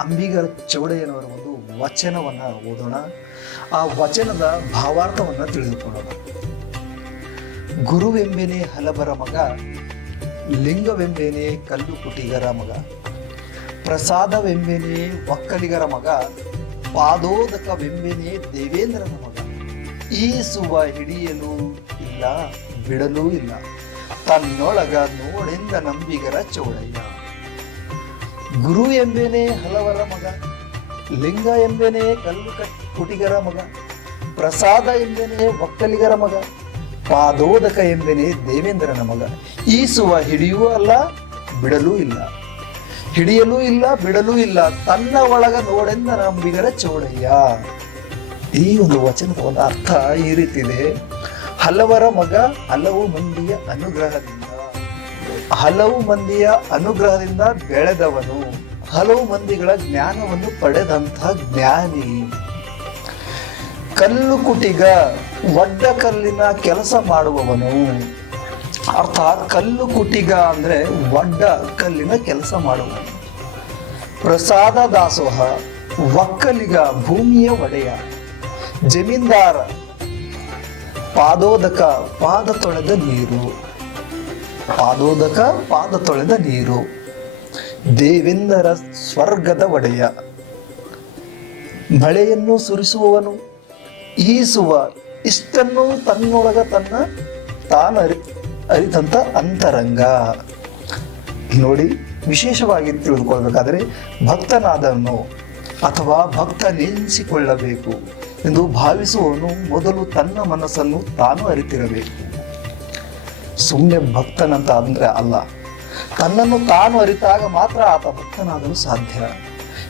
ಅಂಬಿಗರ ಚೌಡಯ್ಯನವರ ಒಂದು ವಚನವನ್ನ ಓದೋಣ. ಆ ವಚನದ ಭಾವಾರ್ಥವನ್ನ ತಿಳಿದುಕೊಳ್ಳೋಣ. ಗುರುವೆಂಬೆನೆ ಹಲಬರ ಮಗ, ಲಿಂಗವೆಂಬೆನೆ ಕಲ್ಲು ಕುಟಿಗರ ಮಗ, ಪ್ರಸಾದವೆಂಬೆನೆ ಒಕ್ಕಲಿಗರ ಮಗ, ಪಾದೋದಕವೆಂಬೆನೆ ದೇವೇಂದ್ರನ ಮಗ. ಈಸುವ ಹಿಡಿಯಲು ಇಲ್ಲ, ಬಿಡಲೂ ಇಲ್ಲ. ತನ್ನೊಳಗ ನೋಡೆಂದ ನಂಬಿಗರ ಚೌಡಯ್ಯ. ಗುರು ಎಂಬೇನೆ ಹಲವರ ಮಗ, ಲಿಂಗ ಎಂಬೇನೆ ಕಲ್ಲು ಕಟ್ ಕುಟಿಗರ ಮಗ, ಪ್ರಸಾದ ಎಂಬೇನೆ ಒಕ್ಕಲಿಗರ ಮಗ, ಪಾದೋದಕ ಎಂಬೇನೆ ದೇವೇಂದ್ರನ ಮಗ. ಈಸುವ ಹಿಡಿಯೂ ಅಲ್ಲ, ಬಿಡಲೂ ಇಲ್ಲ. ಹಿಡಿಯಲೂ ಇಲ್ಲ, ಬಿಡಲೂ ಇಲ್ಲ. ತನ್ನ ಒಳಗ ನೋಡೆಂದ ನಂಬಿಗರ ಚೌಡಯ್ಯ. ಈ ಒಂದು ವಚನದ ಒಂದು ಅರ್ಥ ಈ ರೀತಿ ಇದೆ ಹಲವರ ಮಗ, ಹಲವು ಮಂದಿಯ ಅನುಗ್ರಹದಿಂದ. ಹಲವು ಮಂದಿಯ ಅನುಗ್ರಹದಿಂದ ಬೆಳೆದವನು. ಹಲವು ಮಂದಿಗಳ ಜ್ಞಾನವನ್ನು ಪಡೆದಂತ ಜ್ಞಾನಿ. ಕಲ್ಲು ಕುಟಿಗ, ಒಡ್ಡ ಕಲ್ಲಿನ ಕೆಲಸ ಮಾಡುವವನು. ಅರ್ಥಾತ್ ಕಲ್ಲು ಕುಟಿಗ ಅಂದ್ರೆ ಒಡ್ಡ ಕಲ್ಲಿನ ಕೆಲಸ ಮಾಡುವವನು ಪ್ರಸಾದ ದಾಸೋಹ, ಒಕ್ಕಲಿಗ ಭೂಮಿಯ ಒಡೆಯ. ಜಮೀನ್ದಾರ, ಪಾದೋದಕ ಪಾದ ತೊಳೆದ ನೀರು. ಪಾದೋದಕ, ಪಾದ ತೊಳೆದ ನೀರು. ದೇವೇಂದರ ಸ್ವರ್ಗದ ಒಡೆಯ. ಮಳೆಯನ್ನು ಸುರಿಸುವವನು, ಈಸುವ, ಇಷ್ಟನ್ನು ತನ್ನೊಳಗ ತನ್ನ ತಾನು ಅರಿ, ಅರಿತಂತ ಅಂತರಂಗ. ನೋಡಿ, ವಿಶೇಷವಾಗಿ ತಿಳಿದುಕೊಳ್ಬೇಕಾದರೆ ಭಕ್ತನಾದವನು ಅಥವಾ ಭಕ್ತ ನೆನೆಸಿಕೊಳ್ಳಬೇಕು ಎಂದು ಭಾವಿಸುವವನು ಮೊದಲು ತನ್ನ ಮನಸ್ಸನ್ನು ತಾನು ಅರಿತಿರಬೇಕು. ಸುಮ್ಮನೆ ಭಕ್ತನಂತ ಅಂದ್ರೆ ಅಲ್ಲ. ತನ್ನನ್ನು ತಾನು ಅರಿತಾಗ ಮಾತ್ರ ಆತ ಭಕ್ತನಾಗಲು ಸಾಧ್ಯ.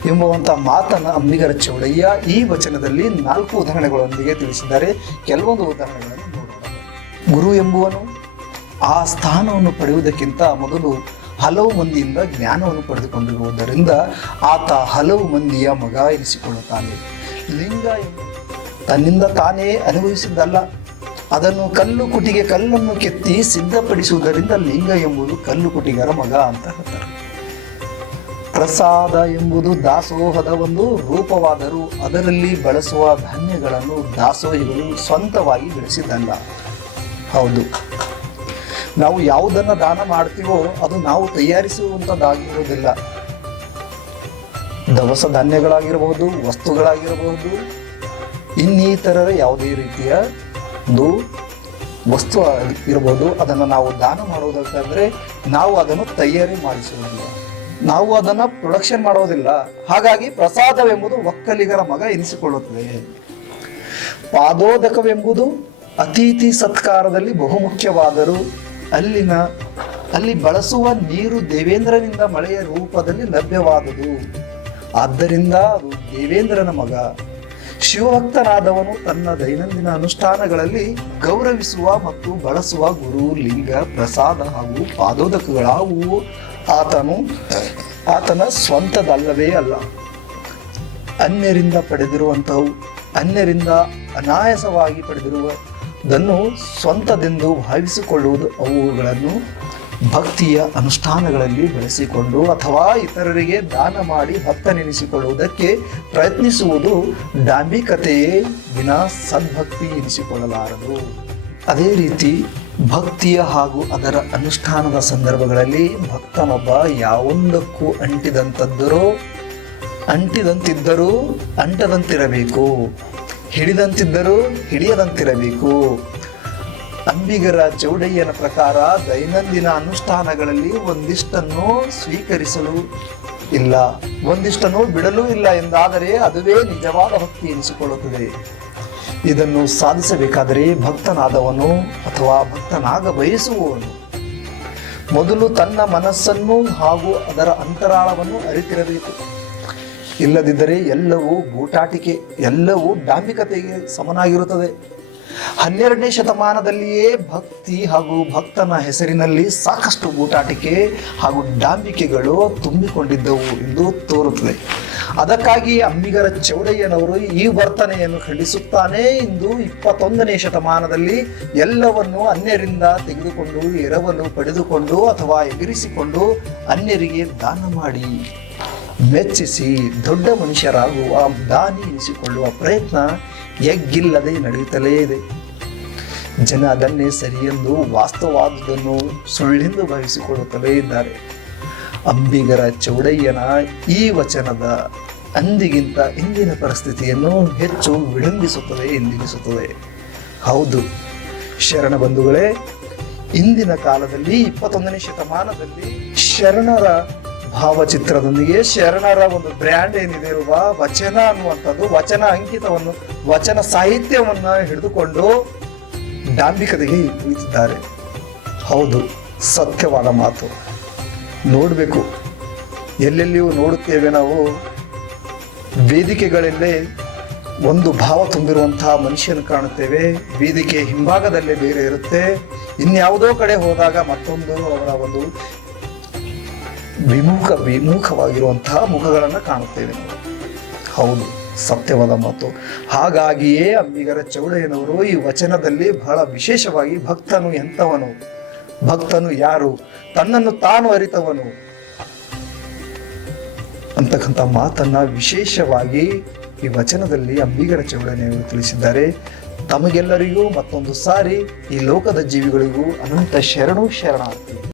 ಎಂಬುವಂಥ ಮಾತನ್ನು ಅಂಬಿಗರ ಚೌಡಯ್ಯ ಈ ವಚನದಲ್ಲಿ ನಾಲ್ಕು ಉದಾಹರಣೆಗಳೊಂದಿಗೆ ತಿಳಿಸಿದ್ದಾರೆ. ಕೆಲವೊಂದು ಉದಾಹರಣೆಗಳನ್ನು ನೋಡೋಣ. ಗುರು ಎಂಬುವನು ಆ ಸ್ಥಾನವನ್ನು ಪಡೆಯುವುದಕ್ಕಿಂತ ಮೊದಲು ಹಲವು ಮಂದಿಯಿಂದ ಜ್ಞಾನವನ್ನು ಪಡೆದುಕೊಂಡಿರುವುದರಿಂದ ಆತ ಹಲವು ಮಂದಿಯ ಮಗ ಎನಿಸಿಕೊಳ್ಳುತ್ತಾನೆ. ಲಿಂಗ ತನ್ನಿಂದ ತಾನೇ ಅನುಭವಿಸಿದ್ದಲ್ಲ. ಅದನ್ನು ಕಲ್ಲು ಕುಟಿಗೆ ಕಲ್ಲನ್ನು ಕೆತ್ತಿ ಸಿದ್ಧಪಡಿಸುವುದರಿಂದ ಲಿಂಗ ಎಂಬುದು ಕಲ್ಲು ಕುಟಿಗರ ಮಗ ಅಂತ ಹೇಳ್ತಾರೆ. ಪ್ರಸಾದ ಎಂಬುದು ದಾಸೋಹದ ಒಂದು ರೂಪವಾದರೂ ಅದರಲ್ಲಿ ಬಳಸುವ ಧಾನ್ಯಗಳನ್ನು ದಾಸೋಹಿಗಳು ಸ್ವಂತವಾಗಿ ಬೆಳೆಸಿದ್ದಲ್ಲ. ಹೌದು. ನಾವು ಯಾವುದನ್ನು ದಾನ ಮಾಡ್ತೀವೋ ಅದು ನಾವು ತಯಾರಿಸುವಂಥದ್ದಾಗಿರುವುದಿಲ್ಲ ದವಸ ಧಾನ್ಯಗಳಾಗಿರಬಹುದು ವಸ್ತುಗಳಾಗಿರಬಹುದು ಇನ್ನಿತರರ ಯಾವುದೇ ರೀತಿಯ ಒಂದು ವಸ್ತು ಇರಬಹುದು ಅದನ್ನು ನಾವು ದಾನ ಮಾಡುವುದಕ್ಕಂದ್ರೆ ನಾವು ಅದನ್ನು ತಯಾರಿ ಮಾಡಿಸುವುದಿಲ್ಲ. ನಾವು ಅದನ್ನು ಪ್ರೊಡಕ್ಷನ್ ಮಾಡೋದಿಲ್ಲ. ಹಾಗಾಗಿ ಪ್ರಸಾದವೆಂಬುದು ಒಕ್ಕಲಿಗರ ಮಗ ಎನಿಸಿಕೊಳ್ಳುತ್ತದೆ. ಪಾದೋದಕವೆಂಬುದು ಅತಿಥಿ ಸತ್ಕಾರದಲ್ಲಿ ಬಹುಮುಖ್ಯವಾದರೂ ಅಲ್ಲಿನ, ಅಲ್ಲಿ ಬಳಸುವ ನೀರು ದೇವೇಂದ್ರನಿಂದ ಮಳೆಯ ರೂಪದಲ್ಲಿ ಲಭ್ಯವಾದುದು. ಆದ್ದರಿಂದ ಅದು ದೇವೇಂದ್ರನ ಮಗ. ಶಿವಭಕ್ತನಾದವನು ತನ್ನ ದೈನಂದಿನ ಅನುಷ್ಠಾನಗಳಲ್ಲಿ ಗೌರವಿಸುವ ಮತ್ತು ಬಳಸುವ ಗುರು, ಲಿಂಗ, ಪ್ರಸಾದ ಹಾಗೂ ಪಾದೋದಕಗಳಾವು ಆತನು, ಆತನ ಸ್ವಂತದಲ್ಲವೇ ಅಲ್ಲ. ಅನ್ಯರಿಂದ ಪಡೆದಿರುವಂಥವು, ಅನ್ಯರಿಂದ ಅನಾಯಾಸವಾಗಿ ಪಡೆದಿರುವುದನ್ನು ಸ್ವಂತದೆಂದು ಭಾವಿಸಿಕೊಳ್ಳುವುದು ಅವುಗಳನ್ನು ಭಕ್ತಿಯ ಅನುಷ್ಠಾನಗಳಲ್ಲಿ ಬೆಳೆಸಿಕೊಂಡು ಅಥವಾ ಇತರರಿಗೆ ದಾನ ಮಾಡಿ ಭಕ್ತನೆನಿಸಿಕೊಳ್ಳುವುದಕ್ಕೆ ಪ್ರಯತ್ನಿಸುವುದು ಡಾಂಬಿಕತೆಯೇ ದಿನ ಸದ್ಭಕ್ತಿ ಎನಿಸಿಕೊಳ್ಳಲಾರದು. ಅದೇ ರೀತಿ ಭಕ್ತಿಯ ಹಾಗೂ ಅದರ ಅನುಷ್ಠಾನದ ಸಂದರ್ಭಗಳಲ್ಲಿ ಭಕ್ತನೊಬ್ಬ ಯಾವೊಂದಕ್ಕೂ ಅಂಟಿದಂಥದ್ದರೋ ಅಂಟಿದಂತಿದ್ದರೂ ಅಂಟದಂತಿರಬೇಕು, ಹಿಡಿದಂತಿದ್ದರೂ ಹಿಡಿಯದಂತಿರಬೇಕು. ಅಂಬಿಗರ ಚೌಡಯ್ಯನ ಪ್ರಕಾರ ದೈನಂದಿನ ಅನುಷ್ಠಾನಗಳಲ್ಲಿ ಒಂದಿಷ್ಟನ್ನು ಸ್ವೀಕರಿಸಲು ಇಲ್ಲ, ಒಂದಿಷ್ಟನ್ನು ಬಿಡಲೂ ಇಲ್ಲ ಎಂದಾದರೆ ಅದುವೇ ನಿಜವಾದ ಭಕ್ತಿ ಎನಿಸಿಕೊಳ್ಳುತ್ತದೆ. ಇದನ್ನು ಸಾಧಿಸಬೇಕಾದರೆ ಭಕ್ತನಾದವನು ಅಥವಾ ಭಕ್ತನಾಗ ಬಯಸುವವನು. ಮೊದಲು ತನ್ನ ಮನಸ್ಸನ್ನು ಹಾಗೂ ಅದರ ಅಂತರಾಳವನ್ನು ಅರಿತಿರಬೇಕು. ಇಲ್ಲದಿದ್ದರೆ ಎಲ್ಲವೂ ಬೂಟಾಟಿಕೆ ಎಲ್ಲವೂ ಡಾಂಬಿಕತೆಗೆ ಸಮನಾಗಿರುತ್ತದೆ. ಹನ್ನೆರಡನೇ ಶತಮಾನದಲ್ಲಿಯೇ ಭಕ್ತಿ ಹಾಗೂ ಭಕ್ತನ ಹೆಸರಿನಲ್ಲಿ ಸಾಕಷ್ಟು ಊಟಾಟಿಕೆ ಹಾಗೂ ಡಾಂಬಿಕೆಗಳು ತುಂಬಿಕೊಂಡಿದ್ದವು ಎಂದು ತೋರುತ್ತದೆ. ಅದಕ್ಕಾಗಿ ಅಂಬಿಗರ ಚೌಡಯ್ಯನವರು ಈ ವರ್ತನೆಯನ್ನು ಖಂಡಿಸುತ್ತಾನೆ ಇಂದು ಇಪ್ಪತ್ತೊಂದನೇ ಶತಮಾನದಲ್ಲಿ ಎಲ್ಲವನ್ನು ಅನ್ಯರಿಂದ ತೆಗೆದುಕೊಂಡು, ಎರವನ್ನು ಪಡೆದುಕೊಂಡು ಅಥವಾ ಎಗರಿಸಿಕೊಂಡು ಅನ್ಯರಿಗೆ ದಾನ ಮಾಡಿ. ಮೆಚ್ಚಿಸಿ ದೊಡ್ಡ ಮನುಷ್ಯರಾಗುವ ದಾನಿ ಎನಿಸಿಕೊಳ್ಳುವ ಪ್ರಯತ್ನ ಎಗ್ಗಿಲ್ಲದೆ ನಡೆಯುತ್ತಲೇ ಇದೆ. ಜನ ಅದನ್ನೇ ಸರಿಯೆಂದು ವಾಸ್ತವಾದುದನ್ನು ಸುಳ್ಳೆಂದು ಭಾವಿಸಿಕೊಳ್ಳುತ್ತಲೇ ಇದ್ದಾರೆ. ಅಂಬಿಗರ ಚೌಡಯ್ಯನ ಈ ವಚನದ ಅಂದಿಗಿಂತ ಇಂದಿನ ಪರಿಸ್ಥಿತಿಯನ್ನು ಹೆಚ್ಚು ವಿಳಂಬಿಸುತ್ತದೆ ಎಂದೆನಿಸುತ್ತದೆ. ಹೌದು, ಶರಣ ಬಂಧುಗಳೇ, ಇಂದಿನ ಕಾಲದಲ್ಲಿ ಇಪ್ಪತ್ತೊಂದನೇ ಶತಮಾನದಲ್ಲಿ ಶರಣರ ಭಾವಚಿತ್ರದೊಂದಿಗೆ ಶರಣರ ಒಂದು ಬ್ರ್ಯಾಂಡ್ ಏನಿದೆ ಅಲ್ವಾ ವಚನ ಅನ್ನುವಂಥದ್ದು, ವಚನ ಅಂಕಿತವನ್ನು, ವಚನ ಸಾಹಿತ್ಯವನ್ನು ಹಿಡಿದುಕೊಂಡು ಡಾಂಬಿಕತೆಗೆ ಕುಳಿತಿದ್ದಾರೆ ಹೌದು, ಸತ್ಯವಾದ ಮಾತು. ನೋಡಬೇಕು, ಎಲ್ಲೆಲ್ಲಿಯೂ ನೋಡುತ್ತೇವೆ ನಾವು, ವೇದಿಕೆಗಳಲ್ಲೇ ಒಂದು ಭಾವ ತುಂಬಿರುವಂತಹ ಮನುಷ್ಯನ ಕಾಣುತ್ತೇವೆ. ವೇದಿಕೆ ಹಿಂಭಾಗದಲ್ಲೇ ಬೇರೆ ಇರುತ್ತೆ. ಇನ್ಯಾವುದೋ ಕಡೆ ಹೋದಾಗ ಮತ್ತೊಂದು ಅವರ ಒಂದು ವಿಮುಖ ವಿಮುಖವಾಗಿರುವಂತಹ ಮುಖಗಳನ್ನು ಕಾಣುತ್ತೇವೆ ಹೌದು, ಸತ್ಯವಾದ ಮಾತು. ಹಾಗಾಗಿಯೇ ಅಂಬಿಗರ ಚೌಡಯ್ಯನವರು ಈ ವಚನದಲ್ಲಿ ಬಹಳ ವಿಶೇಷವಾಗಿ ಭಕ್ತನು ಎಂಥವನು? ಭಕ್ತನು ಯಾರು? ತನ್ನನ್ನು ತಾನು ಅರಿತವನು? ಅಂತಕ್ಕಂಥ ಮಾತನ್ನ ವಿಶೇಷವಾಗಿ ಈ ವಚನದಲ್ಲಿ ಅಂಬಿಗರ ಚೌಡಯ್ಯನವರು ತಿಳಿಸಿದ್ದಾರೆ. ತಮಗೆಲ್ಲರಿಗೂ ಮತ್ತೊಂದು ಸಾರಿ ಈ ಲೋಕದ ಜೀವಿಗಳಿಗೂ ಅನಂತ ಶರಣು ಶರಣಾರ್ಥಿ.